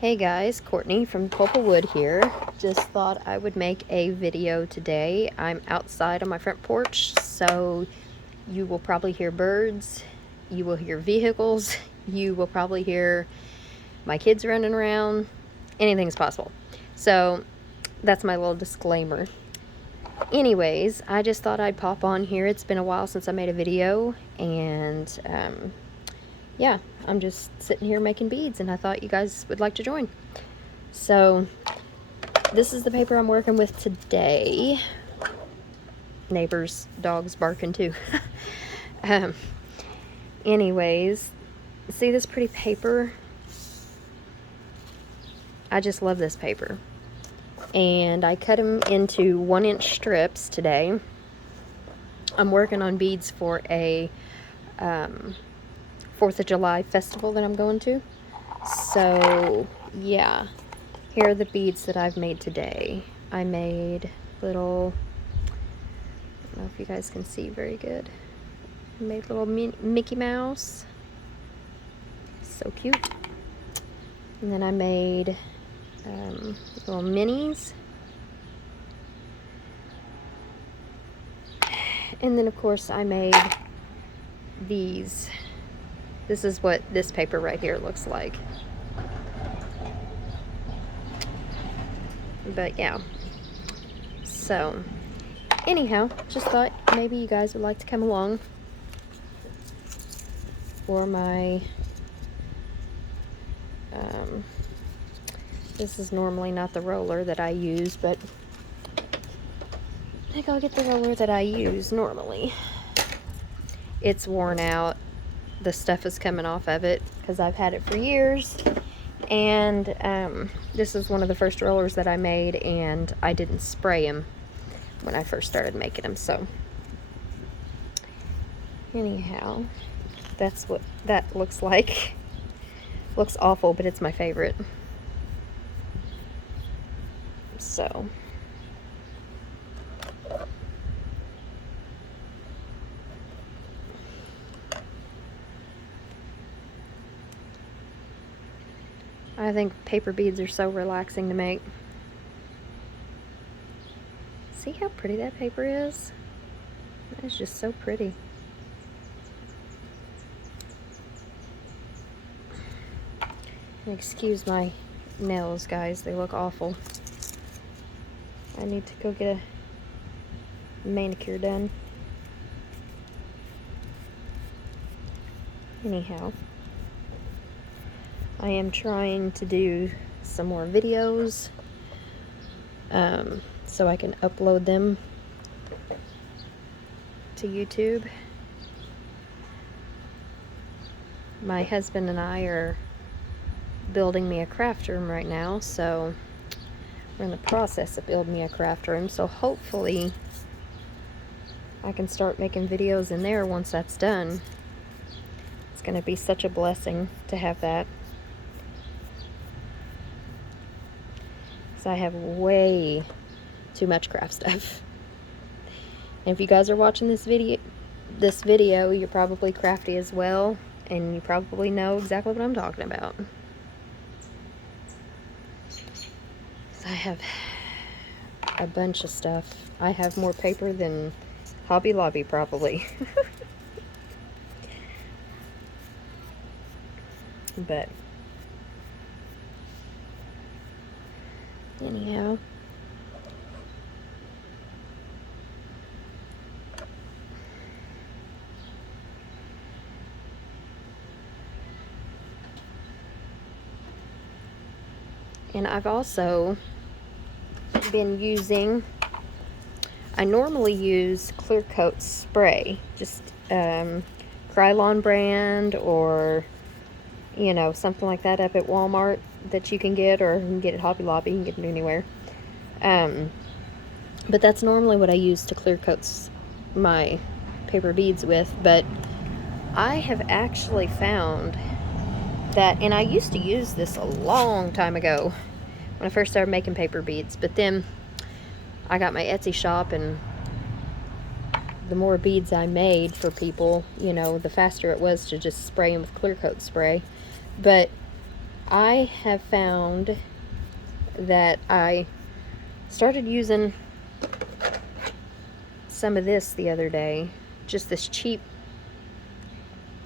Hey guys, Courtney from Pulp of Wood here. Just thought I would make a video today. I'm outside on my front porch, so you will probably hear birds, you will hear vehicles, you will probably hear my kids running around. Anything's possible. So that's my little disclaimer. Anyways, I just thought I'd pop on here. It's been a while since I made a video, and yeah, I'm just sitting here making beads, and I thought you guys would like to join. So this is the paper I'm working with today. Neighbors' dogs barking too. Anyways, see this pretty paper? I just love this paper. And I cut them into 1-inch strips today. I'm working on beads for a 4th of July festival that I'm going to. So yeah, here are the beads that I've made today. I made little, I don't know if you guys can see very good. I made little Mickey Mouse. So cute. And then I made little minis. And then of course I made these. This is what this paper right here looks like. But yeah. So anyhow, just thought maybe you guys would like to come along for my this is normally not the roller that I use, but I think I'll get the roller that I use normally. It's worn out. The stuff is coming off of it because I've had it for years, and this is one of the first rollers that I made, and I didn't spray them when I first started making them. So anyhow, that's what that looks like. Looks awful, but it's my favorite. So I think paper beads are so relaxing to make. See how pretty that paper is? It's just so pretty. And excuse my nails, guys, they look awful. I need to go get a manicure done. Anyhow, I am trying to do some more videos so I can upload them to YouTube. My husband and I are building me a craft room right now, so we're in the process of building me a craft room, so hopefully I can start making videos in there once that's done. It's going to be such a blessing to have that. So I have way too much craft stuff. And if you guys are watching this video, you're probably crafty as well, and you probably know exactly what I'm talking about. So I have a bunch of stuff. I have more paper than Hobby Lobby probably. But anyhow, and I've also been using, I normally use clear coat spray, just Krylon brand, or you know, something like that up at Walmart that you can get, or you can get at Hobby Lobby, you can get it anywhere. But that's normally what I use to clear coat my paper beads with. But I have actually found that, and I used to use this a long time ago when I first started making paper beads, but then I got my Etsy shop, and the more beads I made for people, you know, the faster it was to just spray them with clear coat spray. But I have found that I started using some of this the other day, just this cheap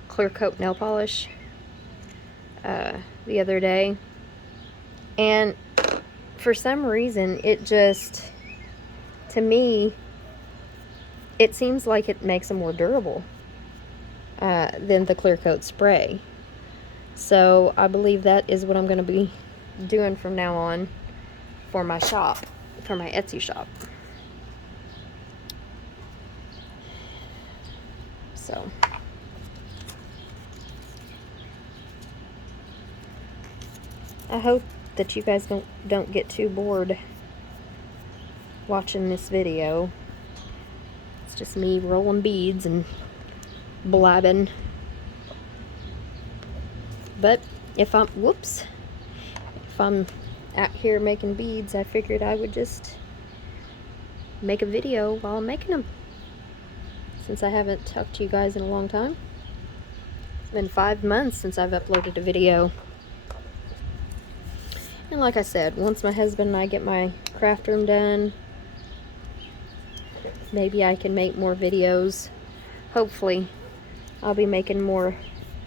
clear coat nail polish the other day, and for some reason it just, to me, it seems like it makes them more durable than the clear coat spray. So I believe that is what I'm going to be doing from now on for my shop, for my Etsy shop. So I hope that you guys don't get too bored watching this video. It's just me rolling beads and blabbing. But if I'm out here making beads, I figured I would just make a video while I'm making them, since I haven't talked to you guys in a long time. It's been 5 months since I've uploaded a video. And like I said, once my husband and I get my craft room done, maybe I can make more videos. Hopefully I'll be making more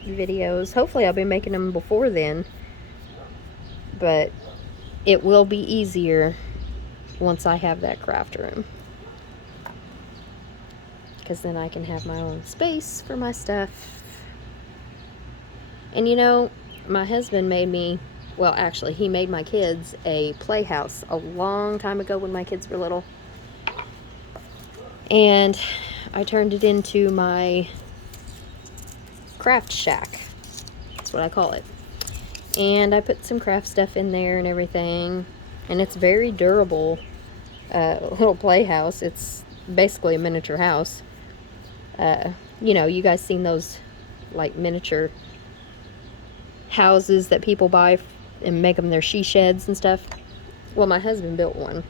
videos. Hopefully I'll be making them before then, but it will be easier once I have that craft room, because then I can have my own space for my stuff. And you know, my husband made me, well, actually he made my kids a playhouse a long time ago when my kids were little, and I turned it into my craft shack. That's what I call it. And I put some craft stuff in there and everything, and it's very durable little playhouse. It's basically a miniature house. You know, you guys seen those like miniature houses that people buy and make them their she sheds and stuff? Well, my husband built one,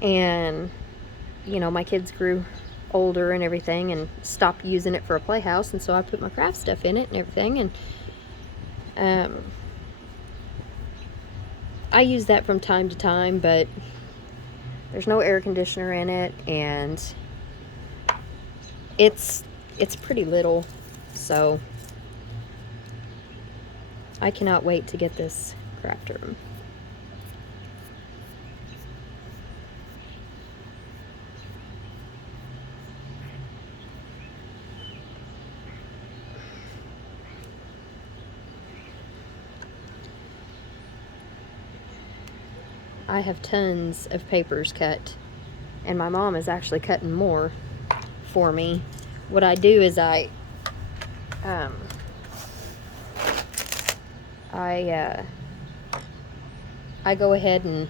and you know, my kids grew older and everything and stopped using it for a playhouse, and so I put my craft stuff in it and everything, and I use that from time to time, but there's no air conditioner in it, and it's pretty little, so I cannot wait to get this craft room. I have tons of papers cut, and my mom is actually cutting more for me. What I do is I go ahead and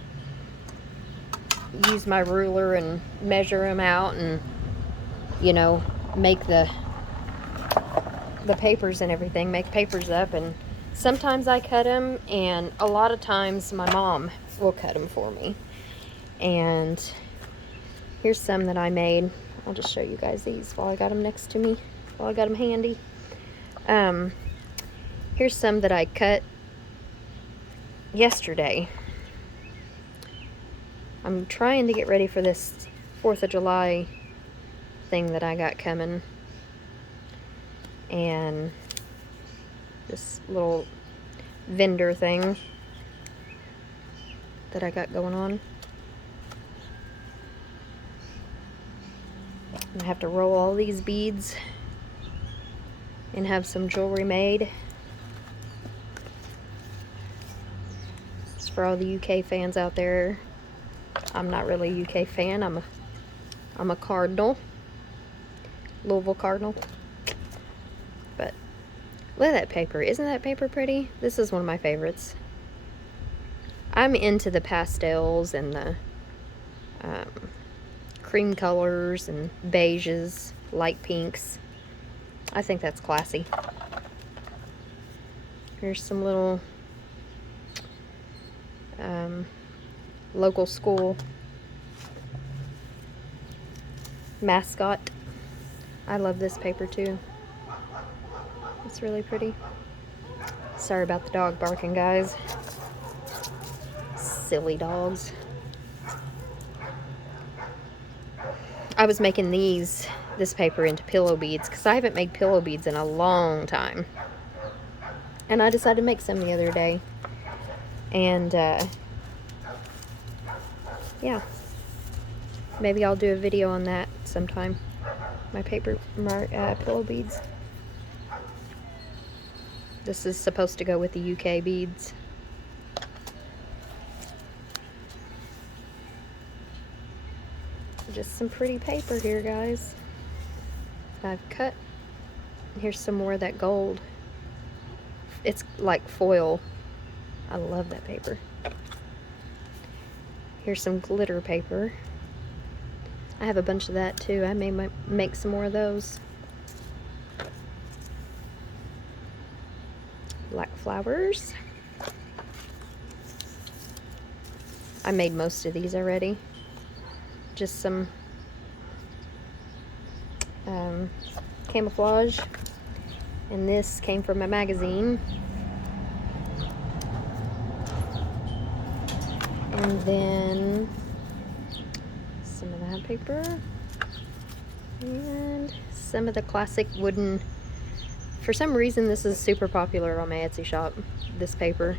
use my ruler and measure them out, and you know, make the papers and everything, make papers up, and sometimes I cut them, and a lot of times my mom will cut them for me. And here's some that I made. I'll just show you guys these while I got them next to me, while I got them handy. Here's some that I cut yesterday. I'm trying to get ready for this 4th of July thing that I got coming, and this little vendor thing that I got going on. I have to roll all these beads and have some jewelry made. It's for all the UK fans out there. I'm not really a UK fan. I'm a Cardinal, Louisville Cardinal. But look at that paper. Isn't that paper pretty? This is one of my favorites. I'm into the pastels and the cream colors and beiges, light pinks. I think that's classy. Here's some little local school mascot. I love this paper too. It's really pretty. Sorry about the dog barking, guys. Silly dogs. I was making this paper into pillow beads because I haven't made pillow beads in a long time. And I decided to make some the other day. And, yeah. Maybe I'll do a video on that sometime. My pillow beads. This is supposed to go with the UK beads. Just some pretty paper here, guys. I've cut. Here's some more of that gold. It's like foil. I love that paper. Here's some glitter paper. I have a bunch of that too. I may make some more of those. Black flowers. I made most of these already. Just some camouflage. And this came from a magazine. And then some of that paper. And some of the classic wooden. For some reason, this is super popular on my Etsy shop, this paper.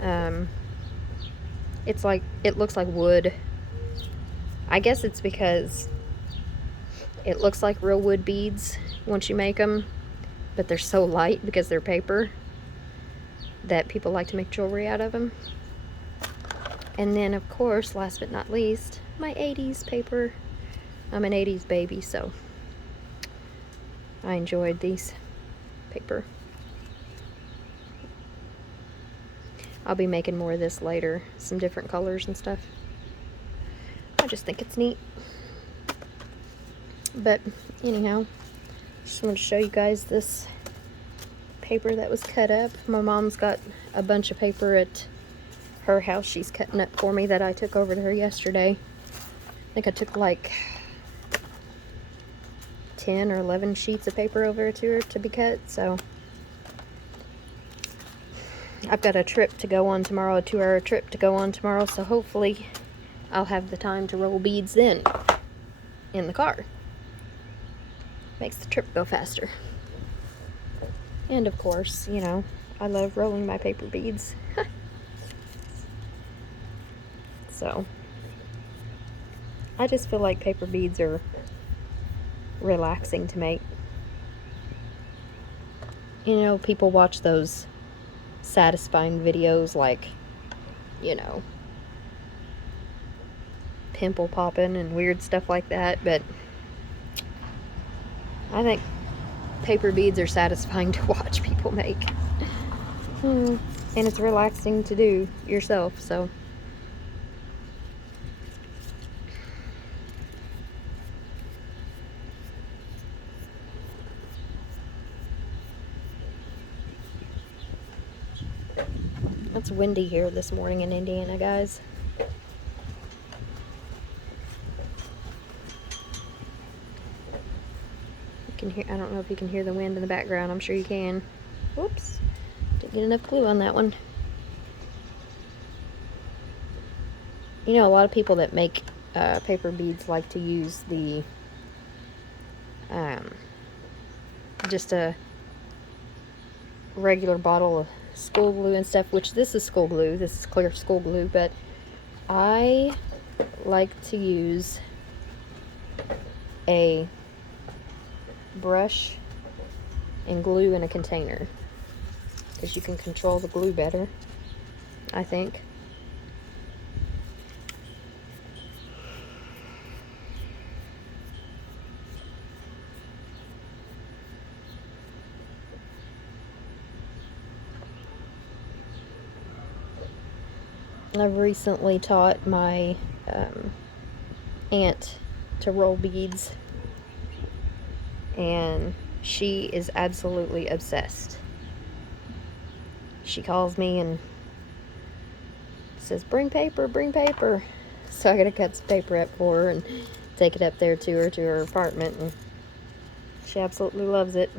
It looks like wood. I guess it's because it looks like real wood beads once you make them, but they're so light because they're paper that people like to make jewelry out of them. And then, of course, last but not least, my 80s paper. I'm an 80s baby, so I enjoyed these paper. I'll be making more of this later, some different colors and stuff. I just think it's neat. But anyhow, just wanted to show you guys this paper that was cut up. My mom's got a bunch of paper at her house she's cutting up for me that I took over to her yesterday. I think I took like 10 or 11 sheets of paper over to her to be cut, so I've got a trip to go on tomorrow, a 2-hour trip to go on tomorrow, so hopefully I'll have the time to roll beads then in the car. Makes the trip go faster. And of course, you know, I love rolling my paper beads. So I just feel like paper beads are relaxing to make. You know, people watch those satisfying videos like, you know, pimple popping and weird stuff like that, but I think paper beads are satisfying to watch people make. And it's relaxing to do yourself, so. It's windy here this morning in Indiana, guys. You can hear, I don't know if you can hear the wind in the background. I'm sure you can. Whoops. Didn't get enough glue on that one. You know, a lot of people that make paper beads like to use the just a regular bottle of school glue and stuff, which this is school glue. This is clear school glue, but I like to use a brush and glue in a container because you can control the glue better, I think. I've recently taught my aunt to roll beads, and she is absolutely obsessed. She calls me and says, bring paper, bring paper. So I gotta cut some paper up for her and take it up there to her apartment, and she absolutely loves it.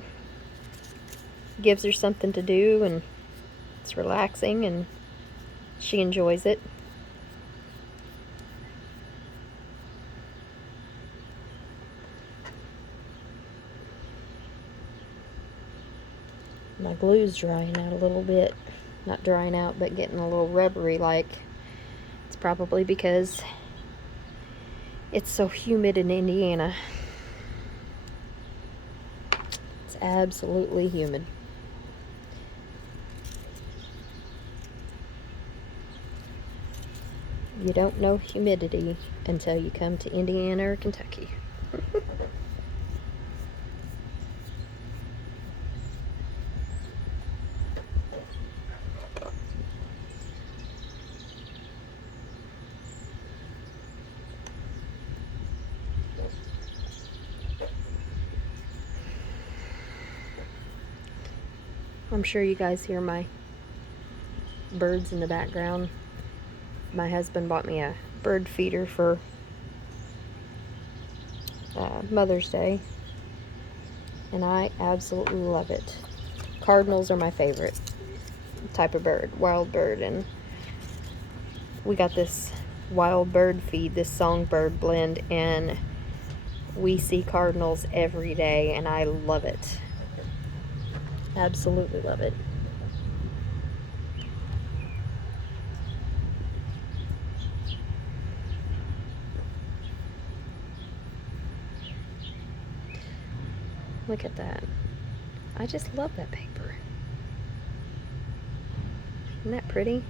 Gives her something to do, and It's relaxing and she enjoys it. My glue's drying out a little bit. Not drying out, but getting a little rubbery like. It's probably because it's so humid in Indiana. It's absolutely humid. You don't know humidity until you come to Indiana or Kentucky. I'm sure you guys hear my birds in the background. My husband bought me a bird feeder for Mother's Day, and I absolutely love it. Cardinals are my favorite type of bird, wild bird, and we got this wild bird feed, this songbird blend, and we see cardinals every day, and I love it. Absolutely love it. Look at that. I just love that paper. Isn't that pretty?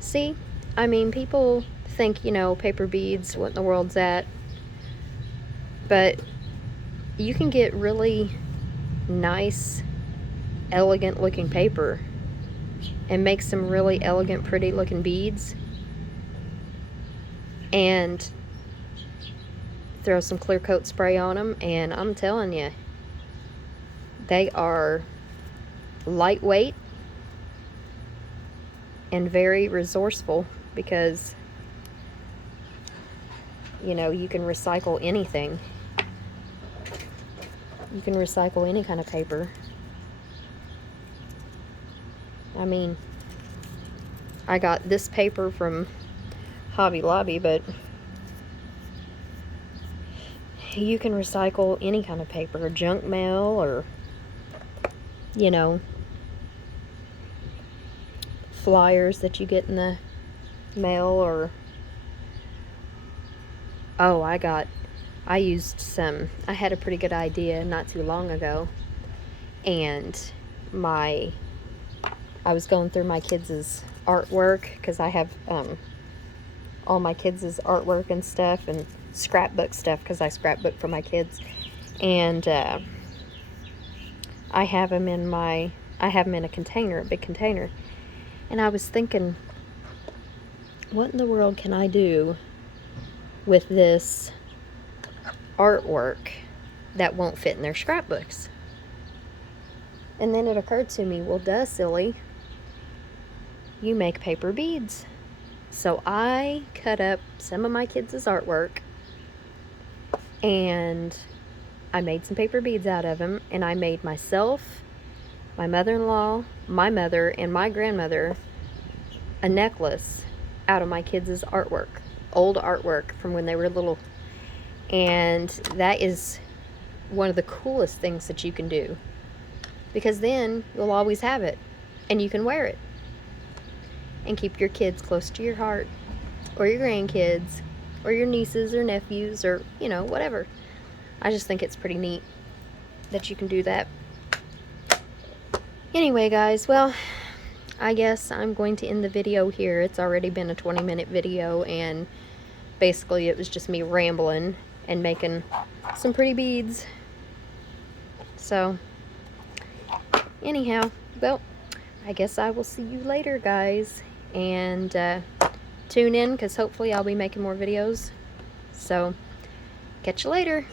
See, I mean, people think, you know, paper beads, what in the world's that? But you can get really nice, elegant looking paper and make some really elegant, pretty looking beads and throw some clear coat spray on them, and I'm telling you, they are lightweight and very resourceful because, you know, you can recycle anything. You can recycle any kind of paper. I mean, I got this paper from Hobby Lobby, but you can recycle any kind of paper, junk mail, or, you know, flyers that you get in the mail, or, oh, I had a pretty good idea not too long ago, and I was going through my kids' artwork, because I have all my kids' artwork and stuff, and scrapbook stuff, because I scrapbook for my kids, and I have them in a container, a big container, and I was thinking, what in the world can I do with this artwork that won't fit in their scrapbooks? And then it occurred to me, well, duh, silly, you make paper beads. So I cut up some of my kids' artwork, and I made some paper beads out of them, and I made myself, my mother-in-law, my mother, and my grandmother a necklace out of my kids' artwork, old artwork from when they were little. And that is one of the coolest things that you can do, because then you'll always have it and you can wear it and keep your kids close to your heart, or your grandkids, or your nieces or nephews, or, you know, whatever. I just think it's pretty neat that you can do that. Anyway, guys, well, I guess I'm going to end the video here. It's already been a 20-minute video, and basically it was just me rambling and making some pretty beads. So, anyhow, well, I guess I will see you later, guys, and tune in, because hopefully I'll be making more videos. So, catch you later.